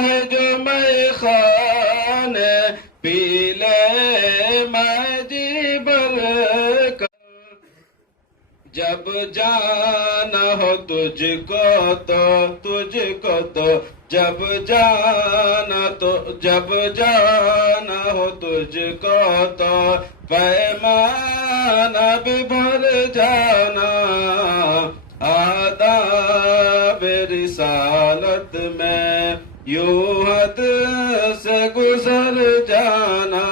ہے جو میں خانے پی لے میں جی بھر کر، جب جانا ہو تجھ کو تو جب جانا ہو تجھ کو تو پیمانہ بھی بھر جانا، آداب رسالت میں یوں حد سے گزر جانا،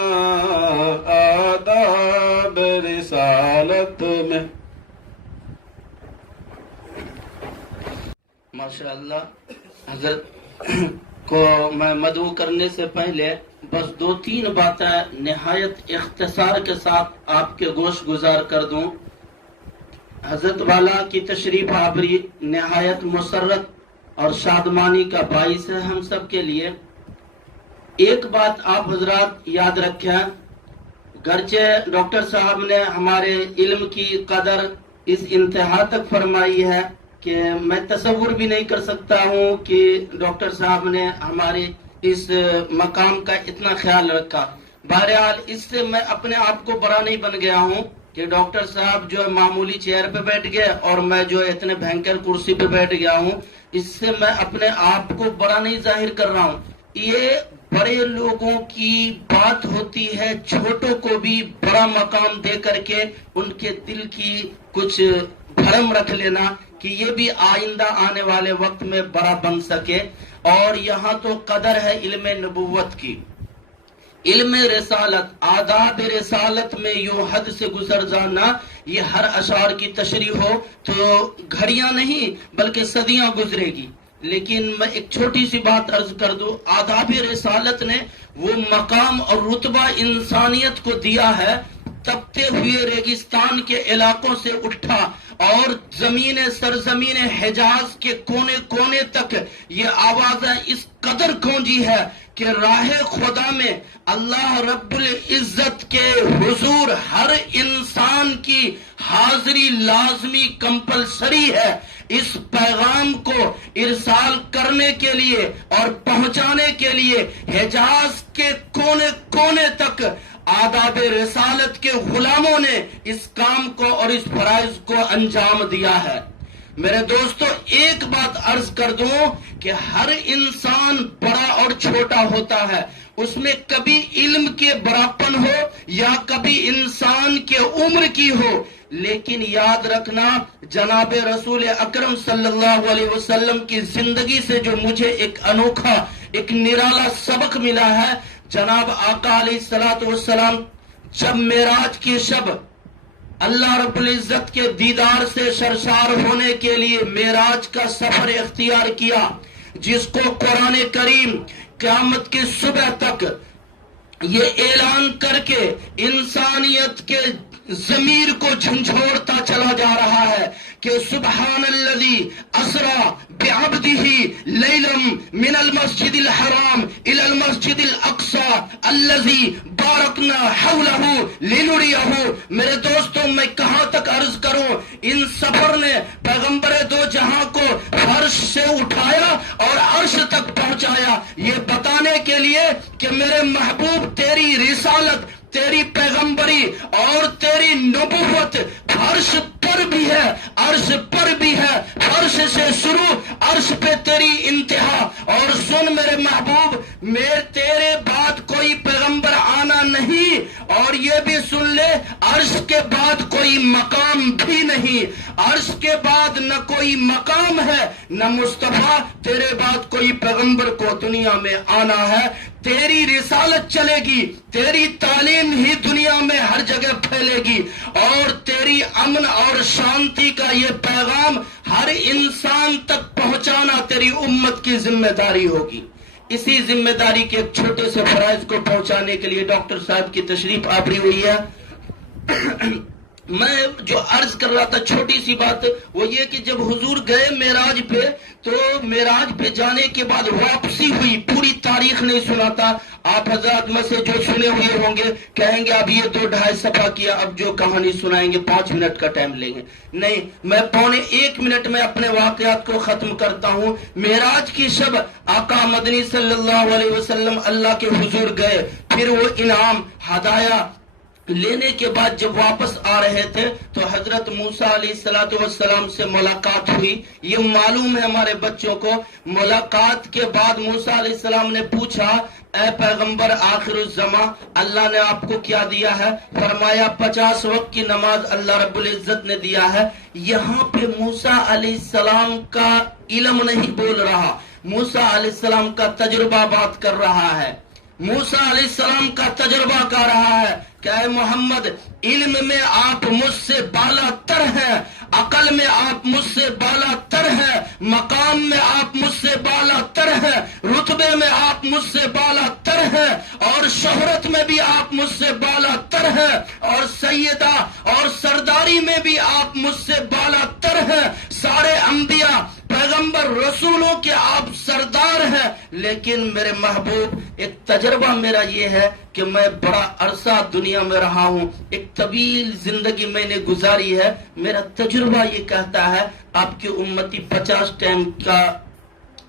آداب رسالت میں۔ ماشاء اللہ۔ حضرت کو میں مدعو کرنے سے پہلے بس 2-3 باتیں نہایت اختصار کے ساتھ آپ کے گوش گزار کر دوں۔ حضرت والا کی تشریف آوری نہایت مسرت اور شادمانی کا باعث ہے ہم سب کے لیے۔ ایک بات آپ حضرات یاد رکھیں، گرچہ ڈاکٹر صاحب نے ہمارے علم کی قدر اس انتہا تک فرمائی ہے کہ میں تصور بھی نہیں کر سکتا ہوں کہ ڈاکٹر صاحب نے ہمارے اس مقام کا اتنا خیال رکھا۔ بہرحال اس سے میں اپنے آپ کو بڑا نہیں بن گیا ہوں کہ ڈاکٹر صاحب جو معمولی چیئر پہ بیٹھ گئے اور میں جو اتنے بھینکر کرسی پہ بیٹھ گیا ہوں، اس سے میں اپنے آپ کو بڑا نہیں ظاہر کر رہا ہوں۔ یہ بڑے لوگوں کی بات ہوتی ہے چھوٹوں کو بھی بڑا مقام دے کر کے ان کے دل کی کچھ بھرم رکھ لینا کہ یہ بھی آئندہ آنے والے وقت میں بڑا بن سکے۔ اور یہاں تو قدر ہے علم نبوت کی، علم رسالت، آداب رسالت میں یوں حد سے گزر جانا، یہ ہر اشعار کی تشریح ہو تو گھڑیاں نہیں بلکہ صدیاں گزرے گی۔ لیکن میں ایک چھوٹی سی بات عرض کر دوں، آداب رسالت نے وہ مقام اور رتبہ انسانیت کو دیا ہے، تپتے ہوئے ریگستان کے علاقوں سے اٹھا اور سرزمین حجاز کے کونے کونے تک یہ آوازیں اس قدر گونجی ہے کہ راہ خدا میں اللہ رب العزت کے حضور ہر انسان کی حاضری لازمی کمپلسری ہے۔ اس پیغام کو ارسال کرنے کے لیے اور پہنچانے کے لیے حجاز کے کونے کونے تک آداب رسالت کے غلاموں نے اس کام کو اور اس فرائض کو انجام دیا ہے۔ میرے دوستو ایک بات عرض کر دوں کہ ہر انسان بڑا اور چھوٹا ہوتا ہے، اس میں کبھی علم کے بڑاپن ہو یا کبھی انسان کے عمر کی ہو، لیکن یاد رکھنا جناب رسول اکرم صلی اللہ علیہ وسلم کی زندگی سے جو مجھے ایک انوکھا ایک نرالا سبق ملا ہے، جناب آقا علیہ الصلوۃ والسلام جب معراج کی شب اللہ رب العزت کے دیدار سے سرشار ہونے کے لیے معراج کا سفر اختیار کیا، جس کو قرآن کریم قیامت کی صبح تک یہ اعلان کر کے انسانیت کے ضمیر کو جھنجھوڑتا چلا جا رہا ہے کہ سبحان الذی اسری بعبدہ لیلا من المسجد الحرام الی المسجد الاقصی الذی بارکنا حولہ لنریہ۔ میرے دوستوں میں کہاں تک عرض کروں، ان سفر نے پیغمبر دو جہاں کو فرش سے اٹھایا اور عرش تک پہنچایا، یہ بتانے کے لیے کہ میرے محبوب تیری رسالت، تیری پیغمبری اور تیری نبوت فرش پر بھی ہے، عرش پر بھی ہے، فرش سے شروع عرش پہ تیری انتہا۔ اور سن میرے محبوب، تیرے بعد کوئی پیغمبر آنا نہیں، اور یہ بھی سن لے عرش کے بعد کوئی مقام بھی نہیں، عرش کے بعد نہ کوئی مقام ہے نہ مصطفیٰ، تیرے بعد کوئی پیغمبر کو دنیا میں آنا ہے۔ تیری رسالت چلے گی، تیری تعلیم ہی دنیا میں ہر جگہ پھیلے گی، اور تیری امن اور شانتی کا یہ پیغام ہر انسان تک پہنچانا تیری امت کی ذمہ داری ہوگی۔ اسی ذمہ داری کے ایک چھوٹے سے فرائض کو پہنچانے کے لیے ڈاکٹر صاحب کی تشریف آوری ہوئی ہے۔ میں جو عرض کر رہا تھا چھوٹی سی بات وہ یہ کہ جب حضور گئے معراج پہ تو معراج پہ جانے کے بعد واپسی ہوئی، پوری تاریخ نہیں سنا تھا. آپ حضرات میں سے جو سنے ہوئے ہوں گے کہیں گے اب یہ 2-2.5 صفحہ کیا، اب جو کہانی سنائیں گے 5 منٹ کا ٹائم لیں گے. نہیں، میں 1.25 منٹ میں اپنے واقعات کو ختم کرتا ہوں. معراج کی شب آقا مدنی صلی اللہ علیہ وسلم اللہ کے حضور گئے، پھر وہ انعام ہدایہ لینے کے بعد جب واپس آ رہے تھے تو حضرت موسیٰ علیہ السلام سے ملاقات ہوئی. یہ معلوم ہے ہمارے بچوں کو. ملاقات کے بعد موسیٰ علیہ السلام نے پوچھا اے پیغمبر آخر الزمان اللہ نے آپ کو کیا دیا ہے؟ فرمایا 50 وقت کی نماز اللہ رب العزت نے دیا ہے. یہاں پہ موسیٰ علیہ السلام کا علم نہیں بول رہا، موسیٰ علیہ السلام کا تجربہ بات کر رہا ہے. موسیٰ علیہ السلام کا تجربہ کر رہا ہے کہ اے محمد علم میں آپ مجھ سے بالا تر ہیں، عقل میں آپ مجھ سے بالا تر ہیں، مقام میں آپ مجھ سے بالا تر ہیں، رتبے میں آپ مجھ سے بالا تر ہیں، اور شہرت میں بھی آپ مجھ سے بالا تر ہیں، اور سیدہ اور سرداری میں بھی آپ مجھ سے بالا تر ہیں. سارے انبیاء پیغمبر رسولوں کے آپ سردار ہیں. لیکن میرے محبوب ایک تجربہ میرا یہ ہے کہ میں بڑا عرصہ دنیا میں رہا ہوں، ایک طویل زندگی میں نے گزاری ہے. میرا تجربہ یہ کہتا ہے آپ کی امتی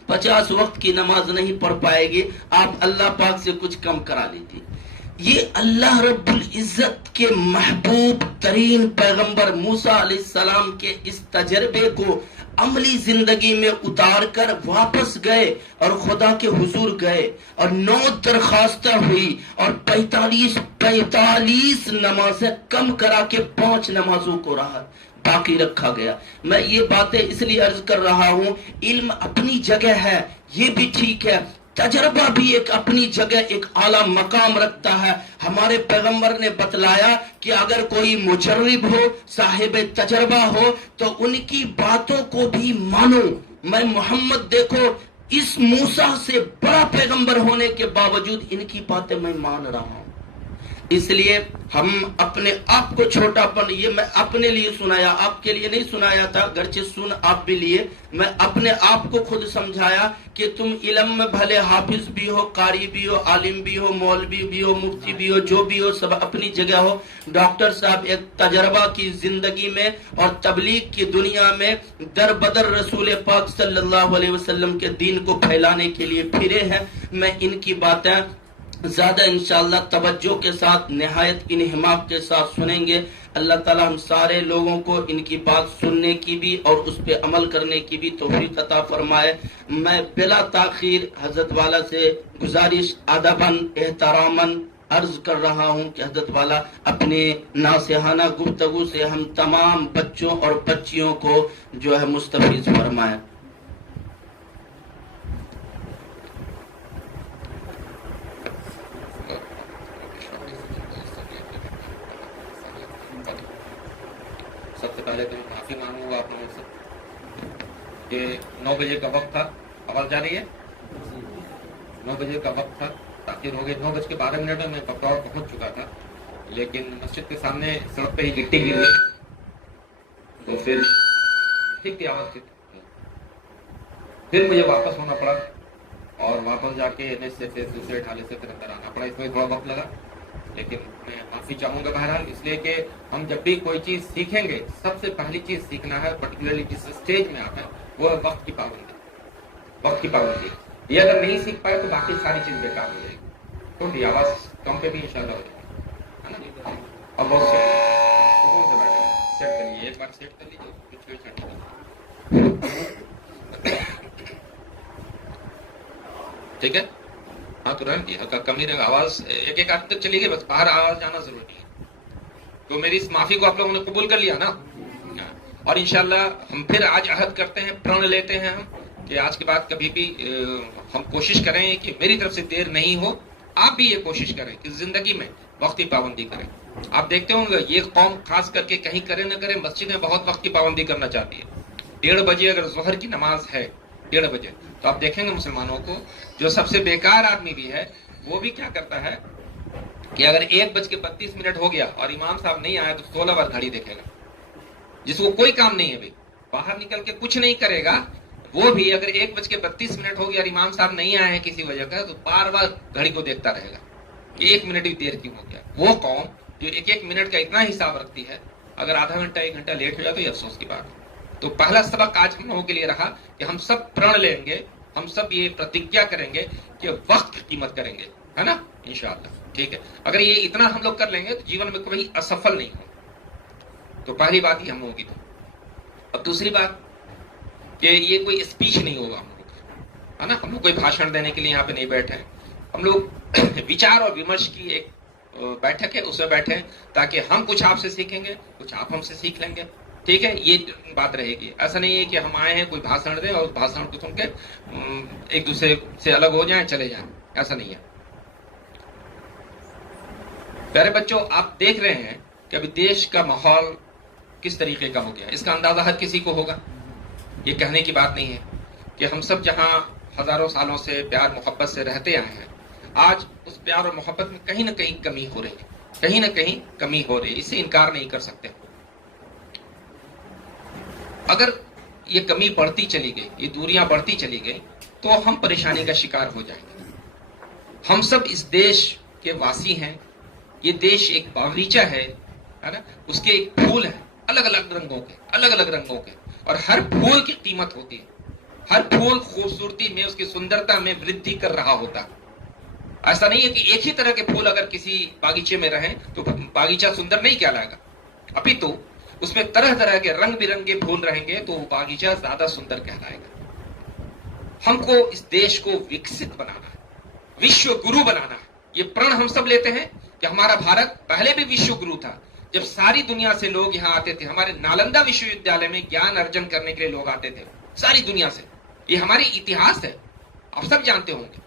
50 وقت کی نماز نہیں پڑھ پائے گی، آپ اللہ پاک سے کچھ کم کرا لیتی. یہ اللہ رب العزت کے محبوب ترین پیغمبر موسیٰ علیہ السلام کے اس تجربے کو عملی زندگی میں اتار کر واپس گئے اور خدا کے حضور گئے اور 9 درخواستیں ہوئی اور 45 نمازیں کم کرا کے 5 نمازوں کو باقی رکھا گیا. میں یہ باتیں اس لیے عرض کر رہا ہوں، علم اپنی جگہ ہے یہ بھی ٹھیک ہے، تجربہ بھی ایک اپنی جگہ ایک اعلیٰ مقام رکھتا ہے. ہمارے پیغمبر نے بتلایا کہ اگر کوئی مجرب ہو، صاحب تجربہ ہو، تو ان کی باتوں کو بھی مانو. میں محمد دیکھو اس موسیٰ سے بڑا پیغمبر ہونے کے باوجود ان کی باتیں میں مان رہا ہوں. اس لیے ہم اپنے آپ کو چھوٹا پن، یہ میں اپنے لیے سنایا، آپ کے لیے نہیں سنایا تھا، گرچہ سن آپ بھی لیے. میں اپنے آپ کو خود سمجھایا کہ تم علم میں بھلے حافظ بھی ہو، قاری بھی ہو، عالم بھی ہو، مولوی بھی ہو، مفتی بھی ہو، جو بھی ہو سب اپنی جگہ ہو. ڈاکٹر صاحب ایک تجربہ کی زندگی میں اور تبلیغ کی دنیا میں در بدر رسول پاک صلی اللہ علیہ وسلم کے دین کو پھیلانے کے لیے پھرے ہیں. میں ان کی باتیں زیادہ انشاءاللہ توجہ کے ساتھ نہایت انہماک کے ساتھ سنیں گے. اللہ تعالی ہم سارے لوگوں کو ان کی بات سننے کی بھی اور اس پہ عمل کرنے کی بھی توفیق عطا فرمائے. میں بلا تاخیر حضرت والا سے گزارش ادباً احتراماً عرض کر رہا ہوں کہ حضرت والا اپنے ناصحانہ گفتگو سے ہم تمام بچوں اور بچیوں کو جو ہے مستفیض فرمائے. سب سے پہلے تو میں معافی مانگوں گا آپ لوگوں سے کہ 9 بجے کا وقت تھا. آواز جا رہی ہے؟ 9 بجے کا وقت تھا، تاخیر ہو گئی. 9:12 میں بطور پہنچ چکا تھا، لیکن مسجد کے سامنے سڑک پہ ہی گٹی گر گئی تو پھر ٹھیک تھی آواز ٹھیک. پھر مجھے واپس ہونا پڑا اور واپس جا کے سے پھر دوسرے ڈھالے سے پھر اندر آنا پڑا. اس میں تھوڑا وقت لگا، لیکن میں معافی چاہوں گا بہرحال، اس لیے کہ ہم جب بھی کوئی چیز سیکھیں گے سب سے پہلی چیز سیکھنا ہے، پرٹیکولرلی جس اسٹیج میں آپ ہیں، وہ ہے وقت کی پابندی. وقت کی پابندی یہ اگر نہیں سیکھ پائے تو باقی ساری چیز بیکار ہو جائے گی. تھوڑی آواز کم پہ بھی انشاءاللہ ہو جائے گی. اب بہت سکون سے بیٹھے سیٹ کریے، ایک بار سیٹ کر لیجیے. ٹھیک ہے؟ ہاں تو رہن کی کمی رہے گا، آواز ایک آدمی تک چلی گئی، بس باہر آواز جانا ضروری ہے. تو میری اس معافی کو آپ لوگوں نے قبول کر لیا نا؟ اور انشاءاللہ ہم پھر آج عہد کرتے ہیں، پرن لیتے ہیں ہم کہ آج کے بعد کبھی بھی ہم کوشش کریں کہ میری طرف سے دیر نہیں ہو. آپ بھی یہ کوشش کریں کہ زندگی میں وقت کی پابندی کریں. آپ دیکھتے ہوں گے یہ قوم خاص کر کے کہیں کرے نہ کرے مسجدیں بہت وقت کی پابندی کرنا چاہتی ہے. 1:30 بجے اگر ظہر کی نماز ہے 1:30 بجے تو آپ دیکھیں گے مسلمانوں کو جو سب سے بیکار آدمی بھی ہے وہ بھی کیا کرتا ہے، کہ اگر 1:32 ہو گیا اور امام صاحب نہیں آیا تو 16 بار گھڑی دیکھے گا. جس کو کوئی کام نہیں ہے بھائی، باہر نکل کے کچھ نہیں کرے گا، وہ بھی اگر 1:32 ہو گیا اور امام صاحب نہیں آئے ہیں کسی وجہ کا تو بار بار گھڑی کو دیکھتا رہے گا کہ 1 منٹ بھی دیر کیوں ہو گیا. وہ قوم جو 1 منٹ کا اتنا حساب رکھتی ہے، اگر آدھا گھنٹہ 1 گھنٹہ لیٹ ہو جائے تو یہ افسوس کی بات ہے. تو پہلا سبق آج ہم لوگوں کے لیے رہا کہ ہم سب پرن لیں گے، ہم سب یہ پرتیجا کریں گے کہ وقت کی قیمت کریں گے، ہے نا، انشاءاللہ. ٹھیک ہے، اگر یہ اتنا ہم لوگ کر لیں گے تو جیون میں کبھی اسفل نہیں ہو. تو پہلی بات یہ ہم لوگوں کی تھی. اب دوسری بات کہ یہ کوئی اسپیچ نہیں ہوگا ہم لوگ کا، ہے نا. ہم لوگ کوئی بھاشن دینے کے لیے یہاں پہ نہیں بیٹھے ہیں. ہم لوگ وچار اور ومرش کی ایک بیٹھک ہے، اس میں بیٹھے ہیں تاکہ ہم کچھ آپ سے سیکھیں گے، کچھ آپ ہم سے سیکھ لیں گے. ٹھیک ہے، یہ بات رہے گی. ایسا نہیں ہے کہ ہم آئے ہیں کوئی بھاشن دیں اور اس بھاشن کو سن کے ایک دوسرے سے الگ ہو جائیں چلے جائیں. ایسا نہیں ہے. پیارے بچوں، آپ دیکھ رہے ہیں کہ ابھی دیش کا ماحول کس طریقے کا ہو گیا. اس کا اندازہ ہر کسی کو ہوگا. یہ کہنے کی بات نہیں ہے کہ ہم سب جہاں ہزاروں سالوں سے پیار محبت سے رہتے آئے ہیں، آج اس پیار اور محبت میں کہیں نہ کہیں کمی ہو رہی ہے، کہیں نہ کہیں کمی ہو رہی ہے. اس سے انکار نہیں کر سکتے. اگر یہ کمی بڑھتی چلی گئی، یہ دوریاں بڑھتی چلی گئی تو ہم پریشانی کا شکار ہو جائیں گے. ہم سب اس دیش کے واسی ہیں. یہ دیش ایک باغیچہ ہے نا، اس کے ایک پھول ہیں الگ الگ رنگوں کے، الگ الگ رنگوں کے، اور ہر پھول کی قیمت ہوتی ہے. ہر پھول خوبصورتی میں، اس کی سندرتا میں ودھی کر رہا ہوتا ہے. ایسا نہیں ہے کہ ایک ہی طرح کے پھول اگر کسی باغیچے میں رہیں تو باغیچہ سندر نہیں کہلائے گا. ابھی تو اس میں طرح طرح کے رنگ برنگے پھول رہیں گے تو وہ باغیچہ زیادہ سندر کہلائے گا. ہم کو اس دیش کو وکست بنانا ہے، وشو گرو بنانا ہے. یہ پرن ہم سب لیتے ہیں کہ ہمارا بھارت پہلے بھی وشو گرو تھا. جب ساری دنیا سے لوگ یہاں آتے تھے، ہمارے نالندہ وشو ودیالیہ میں گیان ارجن کرنے کے لیے لوگ آتے تھے ساری دنیا سے. یہ ہماری اتہاس ہے، آپ سب جانتے ہوں گے.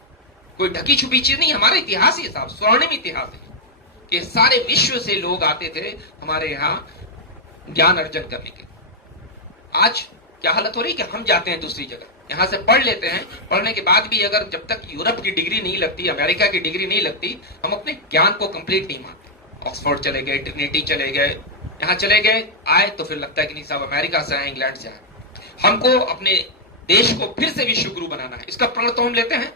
کوئی ڈھکی چھپی چیز نہیں، ہمارا اتہاس ہی صاحب سورنم اتہاس ہے کہ سارے وشو سے لوگ آتے تھے ہمارے یہاں گیان ارجن کرنے کے. آج کیا حالت ہو رہی کہ ہم جاتے ہیں دوسری جگہ، یہاں سے پڑھ لیتے ہیں، پڑھنے کے بعد بھی اگر جب تک یورپ کی ڈگری نہیں لگتی، امریکہ کی ڈگری نہیں لگتی، ہم اپنے گیان کو کمپلیٹ نہیں مانتے. آکسفورڈ چلے گئے، ٹرینیٹی چلے گئے، یہاں چلے گئے، آئے تو پھر لگتا ہے کہ نہیں صاحب امریکہ سے آئے، انگلینڈ سے آئے. ہم کو اپنے دیش کو پھر سے وشو گرو بنانا ہے. اس کا پرن تو ہم لیتے ہیں